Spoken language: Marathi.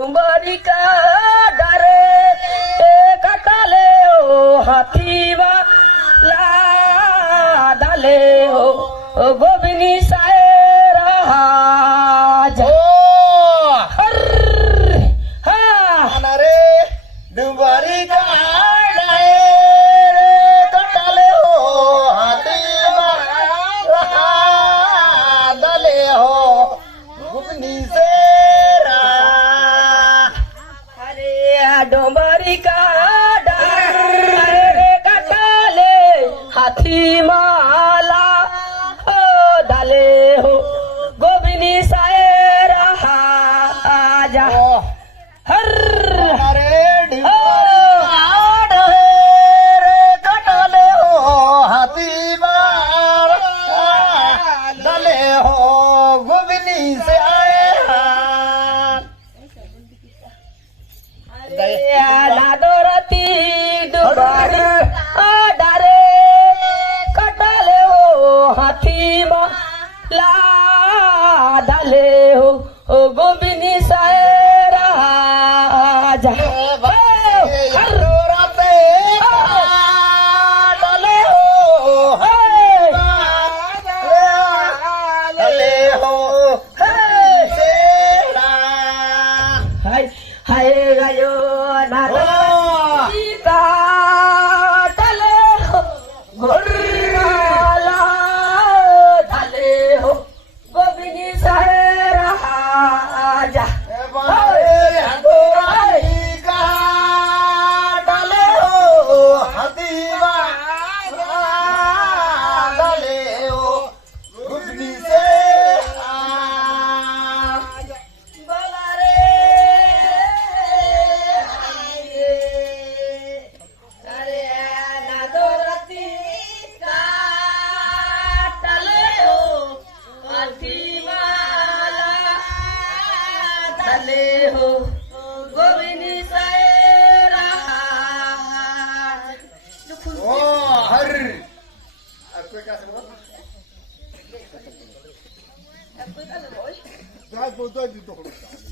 उंबरी का डरे कटाले हो हाथी वाला डाले हो गोबिनी साए रहा हर हा रे दुबारी का कटाले हो हाथी दले हो घुमनी से डोंबरी का डाले कटाले हाथी माला हो डाले हो गोबिनी साए रहा आजा हर अरे कटाले हो हाथी दले हो घुमनी से नादोरती दुबारी डारे कटाले हो हाथी माला डाले हो गोबिनी साए राजा हाय हाय गायो नादा सीता डाले हो घोड़ाला डाले हो गोबिनी साए राजा हो गोबिनी साए रहा ओ हर आपको क्या समझ क्या बोलता है जी तो